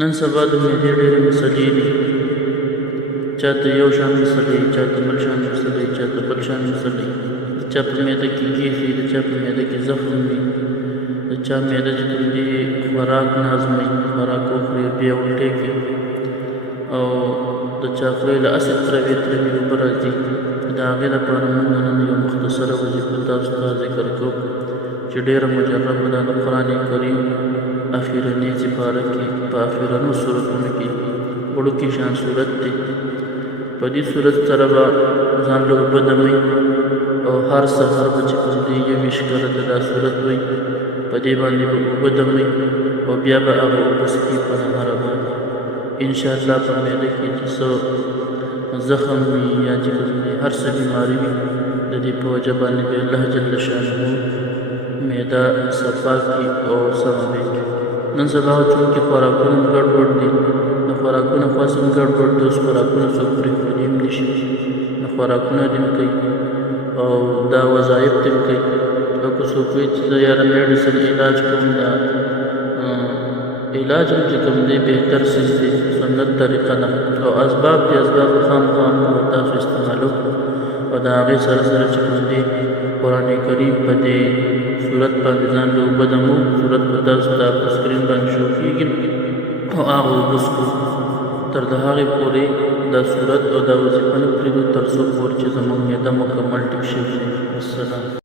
نن سبا د معدې ډېرې مسلې دي، چاته یو شان مسلې، چاته بل شان مسلې، چاته بل شان مسلې، د چا په معده کې ګیس وي، د چا په معده کې زخم وي، د چا معده چې کوم دي خوراک نه هضموي، خوراک وخوري بیا الټۍ کوي، او د چا خولې له اسید تروي اوبه راځي. د هغې لپاره موږ نن یو مختصره وظیفه تاسو ته ذکر کوو چې ډېره مجربه ده. د قرآن کریم اخرنۍ سپاره کې په اخرنو سورتونو کې وړوکی شان صورت دی. په دې صورت سره به ځان له اوبه دموي او هر سهار به چې کوم دی 21 کاله ته دا صورت وایي، په دې باندې به اوبه دموي او بیا به هغه اوبه څښي په نهاره باندې. انشاءالله په معده کې چې څه زخم وي یا چې کوم دی هر څه بیماري وي، د دې په وجه باندې به الله جل شانه معده صفا کړي او سمه به کړي. نن سبا چونکې خوراکونه ګډوډ دي، نو خوراکونه خاص هم ګډوډ دي، اوس خوراکونه څوک پرېښودی هم نشي، نو خوراکونه دې هم کوي او دا وظایف دې هم کوي. او که څوک وایي چې زه یاره میډیسن علاج کوم، دا علاج هم چې کوم دی بهتر څیز دی، سنت طریقه ده او اسباب دي، اسباب خامخا موږ تاسو استعمالوو او د هغې سره سره چې کوم دی قرآن کریم په دې صورت باندې ځان له اوبه دمو. صورت به تاسو ته په سکرین باندې شو کېږي او هغه اوبه څښو تر د هغې پورې دا صورت او دا وظیفه نه پرېږدو تر څو پورې چې زموږ معده مکمل ټیک شوي. السلام.